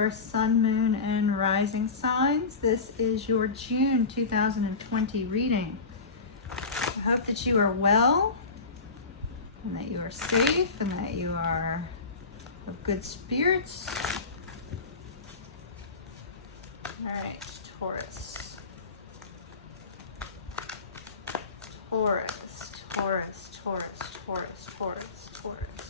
your sun, moon, and rising signs. This is your June 2020 reading. I hope that you are well and that you are safe and that you are of good spirits. All right, Taurus. Taurus, Taurus, Taurus, Taurus, Taurus, Taurus.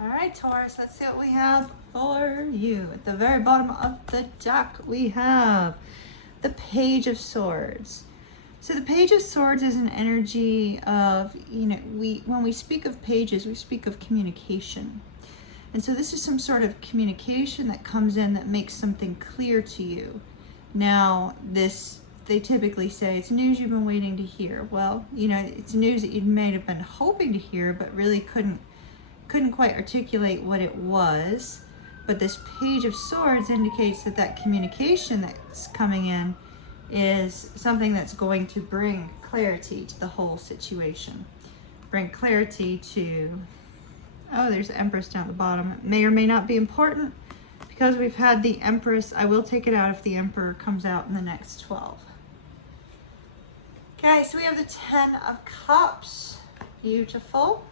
All right, Taurus, let's see what we have for you. At the very bottom of the deck, we have the Page of Swords. So the Page of Swords is an energy of, when we speak of pages, we speak of communication. And so this is some sort of communication that comes in that makes something clear to you. Now, they typically say it's news you've been waiting to hear. Well, it's news that you may have been hoping to hear, but really couldn't quite articulate what it was. But this Page of Swords indicates that communication that's coming in is something that's going to bring clarity to the whole situation. Bring clarity to, oh, there's the Empress down at the bottom. It may or may not be important because we've had the Empress. I will take it out if the Emperor comes out in the next 12. Okay, so we have the 10 of Cups. Beautiful.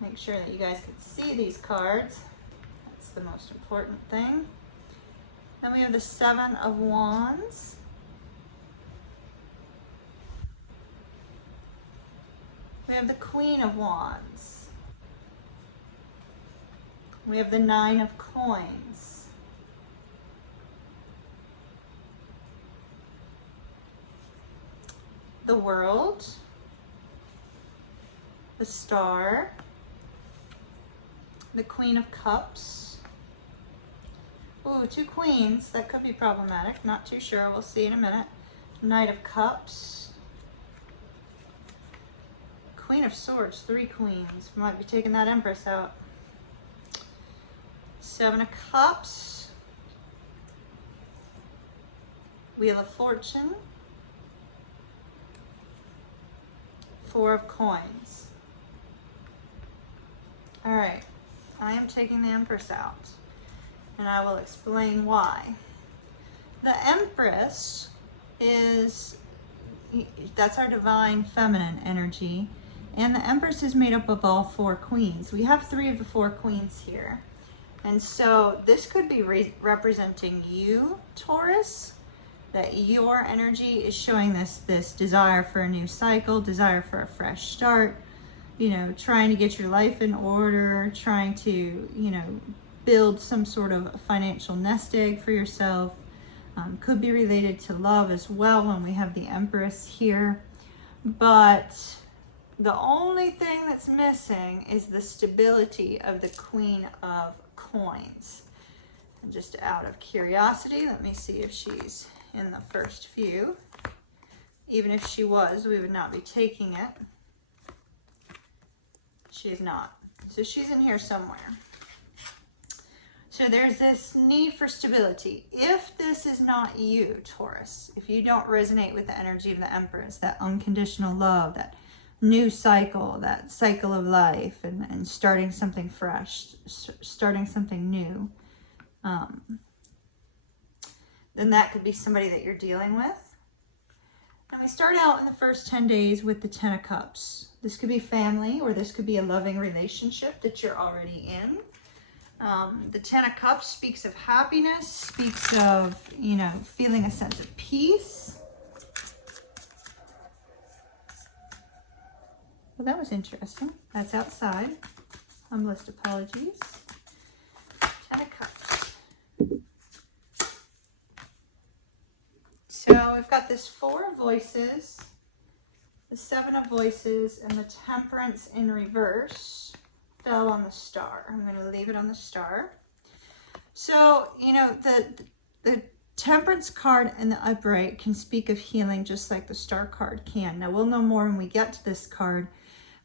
Make sure that you guys can see these cards. That's the most important thing. Then we have the 7 of Wands. We have the Queen of Wands. We have the 9 of Coins. The World. The Star. The Queen of Cups. Ooh, 2 queens. That could be problematic. Not too sure. We'll see in a minute. Knight of Cups. Queen of Swords. 3 queens. We might be taking that Empress out. 7 of Cups. Wheel of Fortune. 4 of Coins. All right. I am taking the Empress out, and I will explain why. The Empress that's our divine feminine energy, and the Empress is made up of all 4 queens. We have 3 of the 4 queens here, and so this could be representing you, Taurus, that your energy is showing this desire for a new cycle, desire for a fresh start, trying to get your life in order, trying to, build some sort of financial nest egg for yourself. Could be related to love as well when we have the Empress here. But the only thing that's missing is the stability of the Queen of Coins. And just out of curiosity, let me see if she's in the first few. Even if she was, we would not be taking it. She is not. So she's in here somewhere. So there's this need for stability. If this is not you, Taurus, if you don't resonate with the energy of the Empress, that unconditional love, that new cycle, that cycle of life, and starting something fresh, starting something new, then that could be somebody that you're dealing with. And we start out in the first 10 days with the 10 of Cups. This could be family, or this could be a loving relationship that you're already in. The 10 of Cups speaks of happiness, speaks of, feeling a sense of peace. Well, that was interesting. That's outside. Humblest apologies. 10 of Cups. So we've got this 4 of Voices, the 7 of Voices, and the Temperance in reverse fell on the Star. I'm going to leave it on the Star. So, the Temperance card in the upright can speak of healing just like the Star card can. Now, we'll know more when we get to this card,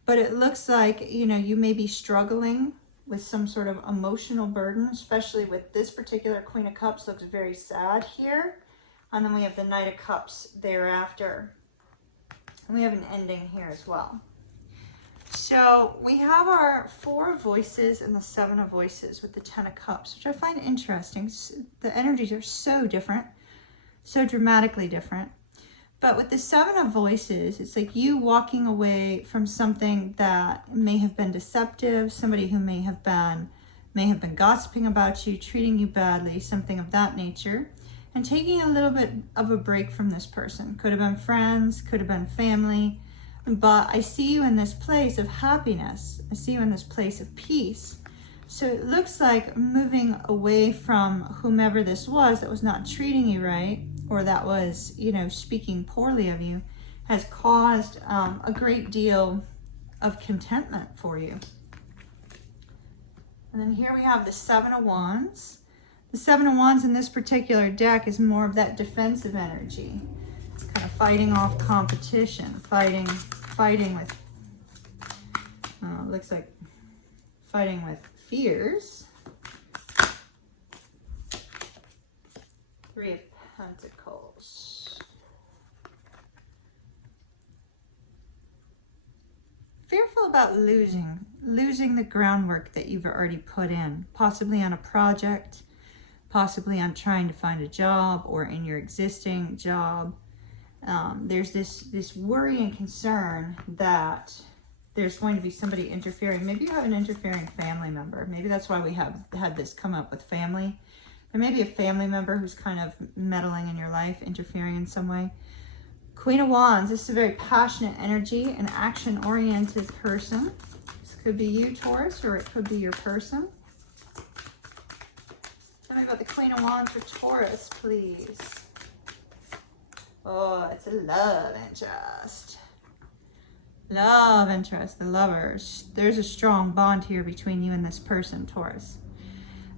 but it looks like, you know, you may be struggling with some sort of emotional burden, especially with this particular Queen of Cups. Looks very sad here. And then we have the Knight of Cups thereafter. And we have an ending here as well. So we have our 4 of Voices and the 7 of Voices with the 10 of Cups, which I find interesting. The energies are so different, so dramatically different. But with the 7 of Voices, it's like you walking away from something that may have been deceptive, somebody who may have been gossiping about you, treating you badly, something of that nature, and taking a little bit of a break from this person. Could have been friends, could have been family, but I see you in this place of happiness. I see you in this place of peace. So it looks like moving away from whomever this was that was not treating you right, or that was, you know, speaking poorly of you, has caused a great deal of contentment for you. And then here we have the 7 of Wands. The 7 of Wands in this particular deck is more of that defensive energy, kind of fighting off competition, fighting with, looks like fighting with fears. 3 of Pentacles. Fearful about losing the groundwork that you've already put in, possibly on a project, possibly on trying to find a job or in your existing job. There's this worry and concern that there's going to be somebody interfering. Maybe you have an interfering family member. Maybe that's why we have had this come up with family. There may be a family member who's kind of meddling in your life, interfering in some way. Queen of Wands, this is a very passionate energy, an action-oriented person. This could be you, Taurus, or it could be your person. Tell me about the Queen of Wands for Taurus, please. Oh, it's a love interest. Love interest, the lovers. There's a strong bond here between you and this person, Taurus.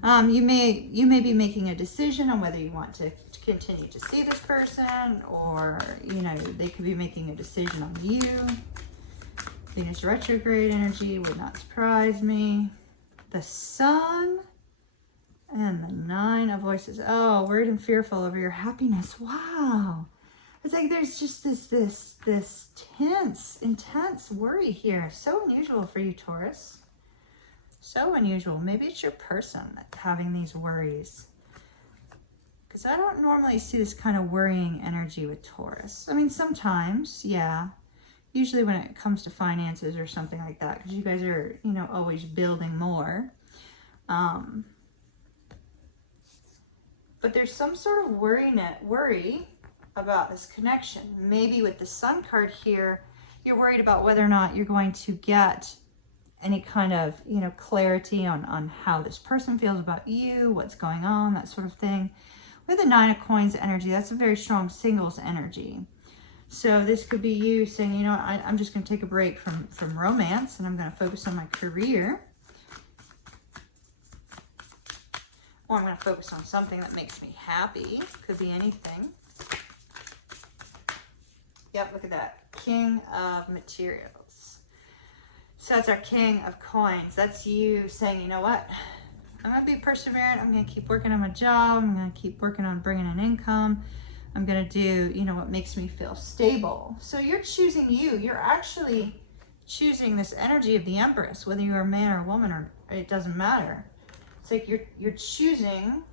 You may be making a decision on whether you want to continue to see this person, or, you know, they could be making a decision on you. Venus retrograde energy would not surprise me. The Sun and the 9 of Voices. Oh, worried and fearful over your happiness. Wow. It's like there's just this tense, intense worry here. So unusual for you, Taurus. So unusual. Maybe it's your person that's having these worries. Because I don't normally see this kind of worrying energy with Taurus. I mean, sometimes, yeah. Usually when it comes to finances or something like that. Because you guys are, you know, always building more. But there's some sort of worry about this connection. Maybe with the Sun card here, you're worried about whether or not you're going to get any kind of, you know, clarity on how this person feels about you, what's going on, that sort of thing. With the 9 of Coins energy, that's a very strong singles energy. So this could be you saying, you know, I'm just going to take a break from romance and I'm going to focus on my career. Or I'm going to focus on something that makes me happy. Could be anything. Yep, look at that. King of Materials. So that's our King of Coins. That's you saying, you know what? I'm going to be perseverant. I'm going to keep working on my job. I'm going to keep working on bringing in income. I'm going to do, you know, what makes me feel stable. So you're choosing you. You're actually choosing this energy of the Empress, whether you're a man or a woman, or it doesn't matter. It's like you're choosing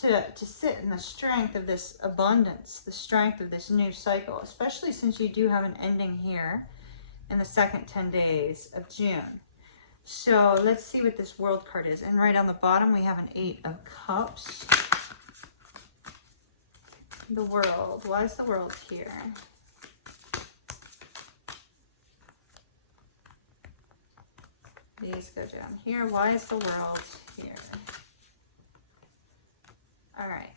to sit in the strength of this abundance, the strength of this new cycle, especially since you do have an ending here in the second 10 days of June. So let's see what this World card is. And right on the bottom, we have an 8 of Cups. The World. Why is the World here? These go down here. Why is the World here? All right.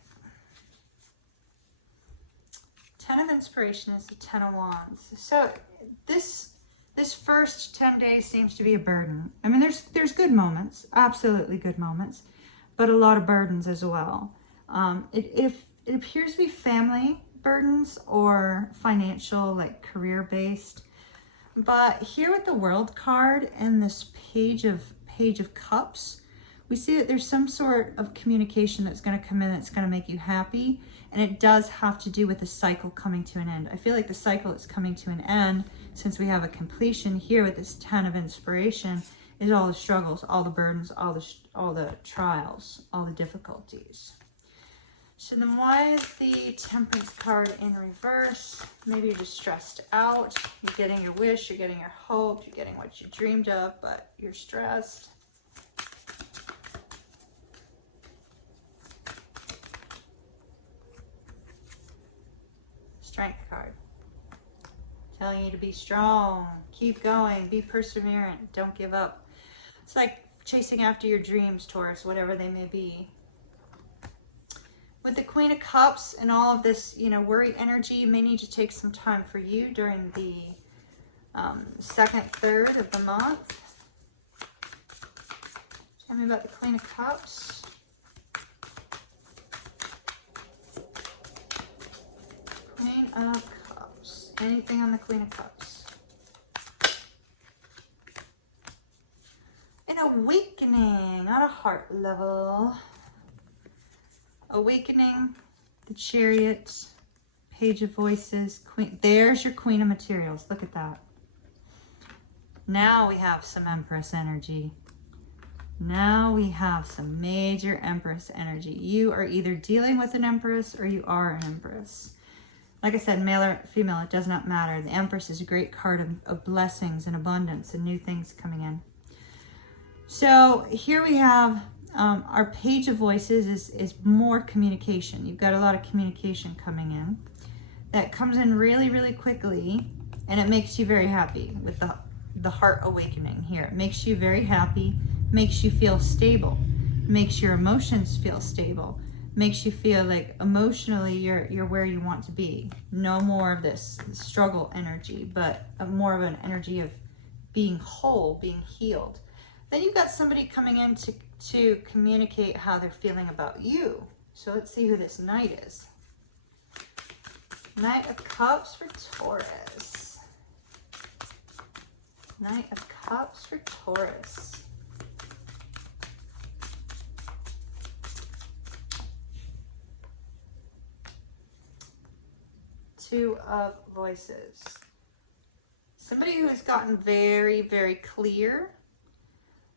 10 of Inspiration is the 10 of Wands. So this first 10 days seems to be a burden. I mean, there's good moments, absolutely good moments, but a lot of burdens as well. It appears to be family burdens or financial, like career-based. But here with the World card and this Page of Cups, we see that there's some sort of communication that's going to come in that's going to make you happy. And it does have to do with the cycle coming to an end. I feel like the cycle is coming to an end since we have a completion here with this 10 of Inspiration is all the struggles, all the burdens, all the trials, all the difficulties. So then why is the Temperance card in reverse? Maybe you're just stressed out. You're getting your wish, you're getting your hope, you're getting what you dreamed of, but you're stressed. Strength card. Telling you to be strong, keep going, be perseverant, don't give up. It's like chasing after your dreams, Taurus, whatever they may be. With the Queen of Cups and all of this, you know, worry energy, you may need to take some time for you during the second third of the month. Tell me about the Queen of Cups. Queen of Cups. Anything on the Queen of Cups? An awakening on a heart level. Awakening, the Chariot, Page of Voices, Queen. There's your Queen of Materials. Look at that. Now we have some Empress energy. Now we have some major Empress energy. You are either dealing with an Empress or you are an Empress. Like I said, male or female, it does not matter. The Empress is a great card of blessings and abundance and new things coming in. So here we have our Page of Voices is more communication. You've got a lot of communication coming in that comes in really, really quickly, and it makes you very happy with the heart awakening here. It makes you very happy, makes you feel stable, makes your emotions feel stable, makes you feel like emotionally you're where you want to be. No more of this struggle energy, but more of an energy of being whole, being healed. Then you've got somebody coming in to communicate how they're feeling about you. So let's see who this Knight is. Knight of Cups for Taurus. Knight of Cups for Taurus. Two of Voices. Somebody who has gotten very, very clear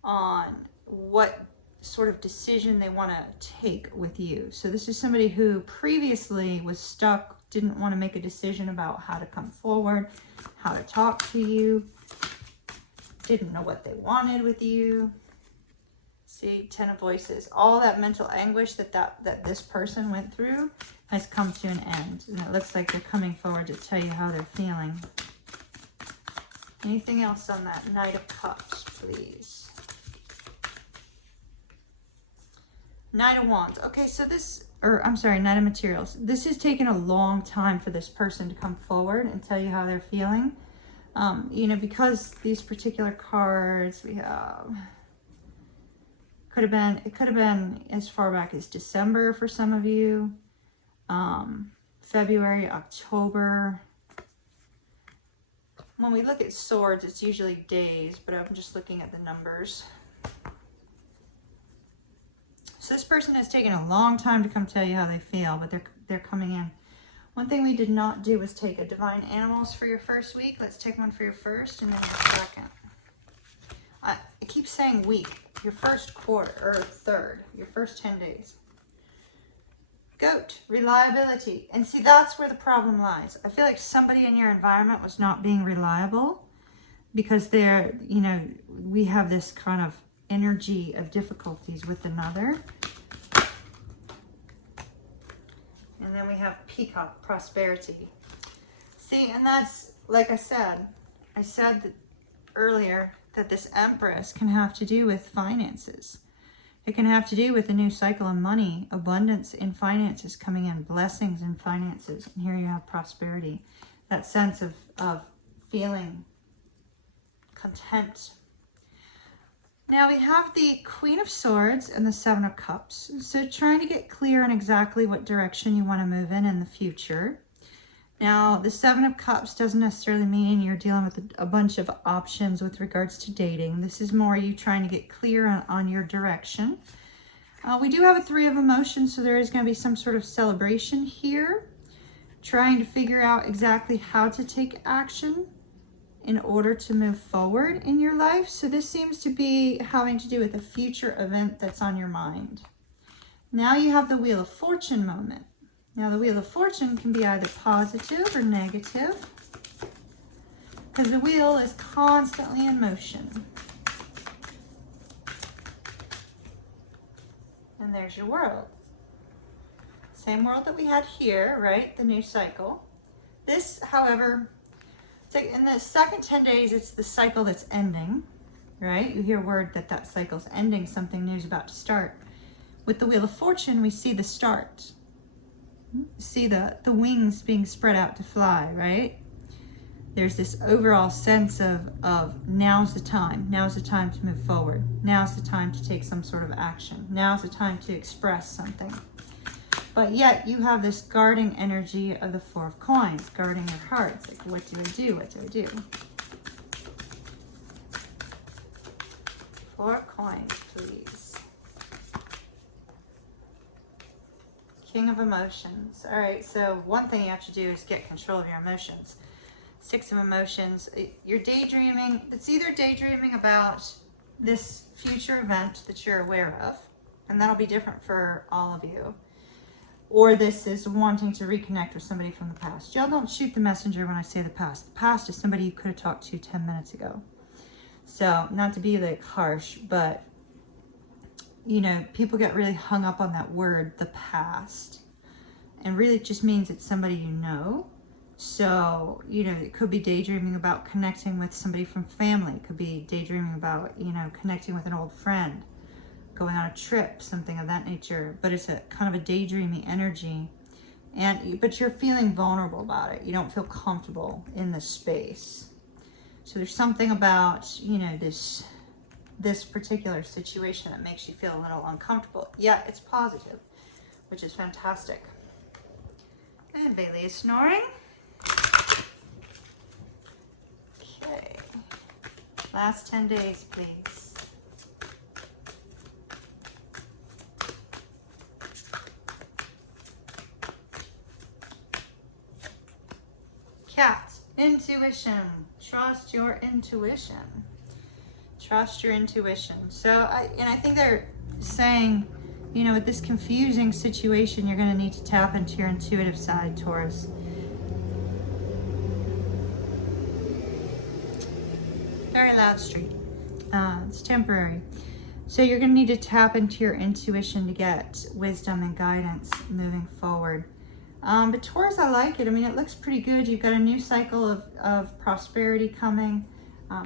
on what sort of decision they want to take with you. So this is somebody who previously was stuck, didn't want to make a decision about how to come forward, how to talk to you, didn't know what they wanted with you. See, 10 of Voices. All that mental anguish that this person went through has come to an end. And it looks like they're coming forward to tell you how they're feeling. Anything else on that Knight of Cups, please? Knight of Wands. Okay, so this, or I'm sorry, Knight of Materials. This has taken a long time for this person to come forward and tell you how they're feeling. You know, because these particular cards we have, it could have been as far back as December for some of you, February, October. When we look at swords, it's usually days, but I'm just looking at the numbers. So this person has taken a long time to come tell you how they feel, but they're coming in. One thing we did not do was take a Divine Animals for your first week. Let's take one for your first and then your second. I keep saying week, your first quarter, or third, your first 10 days. Goat, reliability. And see, that's where the problem lies. I feel like somebody in your environment was not being reliable because they're, you know, we have this kind of energy of difficulties with another. And then we have Peacock, prosperity. See, and that's, like I said that earlier that this Empress can have to do with finances. It can have to do with a new cycle of money, abundance in finances coming in, blessings in finances. And here you have prosperity, that sense of feeling content. Now we have the Queen of Swords and the Seven of Cups. So trying to get clear on exactly what direction you want to move in the future. Now, the Seven of Cups doesn't necessarily mean you're dealing with a bunch of options with regards to dating. This is more you trying to get clear on your direction. We do have a Three of Emotions, so there is going to be some sort of celebration here, trying to figure out exactly how to take action in order to move forward in your life. So this seems to be having to do with a future event that's on your mind. Now you have the Wheel of Fortune moment. Now the Wheel of Fortune can be either positive or negative, because the wheel is constantly in motion. And there's your world. Same world that we had here, right? The new cycle. This, however, in the second 10 days, it's the cycle that's ending, right? You hear word that that cycle's ending, something new is about to start. With the Wheel of Fortune, we see the start. See the wings being spread out to fly, right? There's this overall sense of now's the time. Now's the time to move forward. Now's the time to take some sort of action. Now's the time to express something. But yet you have this guarding energy of the Four of Coins, guarding your heart. It's like, what do I do? What do I do? Four of Coins, please. King of Emotions. All right, so one thing you have to do is get control of your emotions. Six of Emotions. You're daydreaming. It's either daydreaming about this future event that you're aware of, and that'll be different for all of you. Or this is wanting to reconnect with somebody from the past. Y'all don't shoot the messenger when I say the past. The past is somebody you could have talked to 10 minutes ago. So, not to be like harsh, but you know, people get really hung up on that word, the past. And really it just means it's somebody you know. So, you know, it could be daydreaming about connecting with somebody from family. It could be daydreaming about, you know, connecting with an old friend, going on a trip, something of that nature. But it's a kind of a daydreamy energy. But you're feeling vulnerable about it. You don't feel comfortable in this space. So there's something about, you know, this particular situation that makes you feel a little uncomfortable. Yeah, it's positive, which is fantastic. And Bailey is snoring. Okay. Last 10 days, please. Cat, intuition. Trust your intuition. Trust your intuition. So, I think they're saying, you know, with this confusing situation, you're going to need to tap into your intuitive side, Taurus. Very loud street. It's temporary. So you're going to need to tap into your intuition to get wisdom and guidance moving forward. But Taurus, I like it. I mean, it looks pretty good. You've got a new cycle of prosperity coming.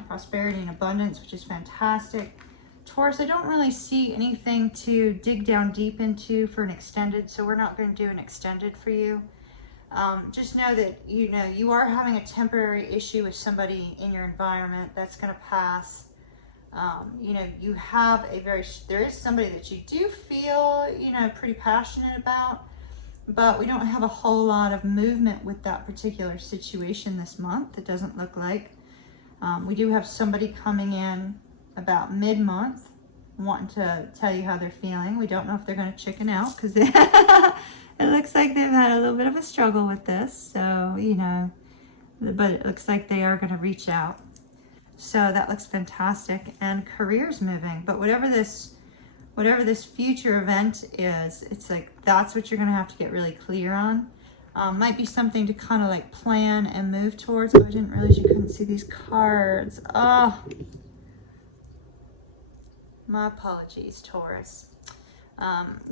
Prosperity and abundance, which is fantastic. Taurus, I don't really see anything to dig down deep into for an extended, so we're not going to do an extended for you. Just know that, you know, you are having a temporary issue with somebody in your environment. That's going to pass. You know, you have there is somebody that you do feel, you know, pretty passionate about, but we don't have a whole lot of movement with that particular situation this month. It doesn't look like. We do have somebody coming in about mid-month wanting to tell you how they're feeling. We don't know if they're going to chicken out because it looks like they've had a little bit of a struggle with this. So, you know, but it looks like they are going to reach out. So that looks fantastic. And career's moving. But whatever this future event is, it's like that's what you're going to have to get really clear on. Might be something to kind of like plan and move towards. Oh, I didn't realize you couldn't see these cards. Oh, my apologies, Taurus.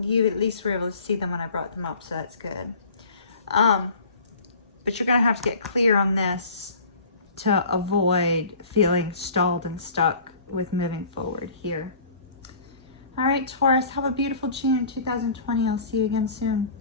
You at least were able to see them when I brought them up, so that's good. But you're going to have to get clear on this to avoid feeling stalled and stuck with moving forward here. All right, Taurus, have a beautiful June 2020. I'll see you again soon.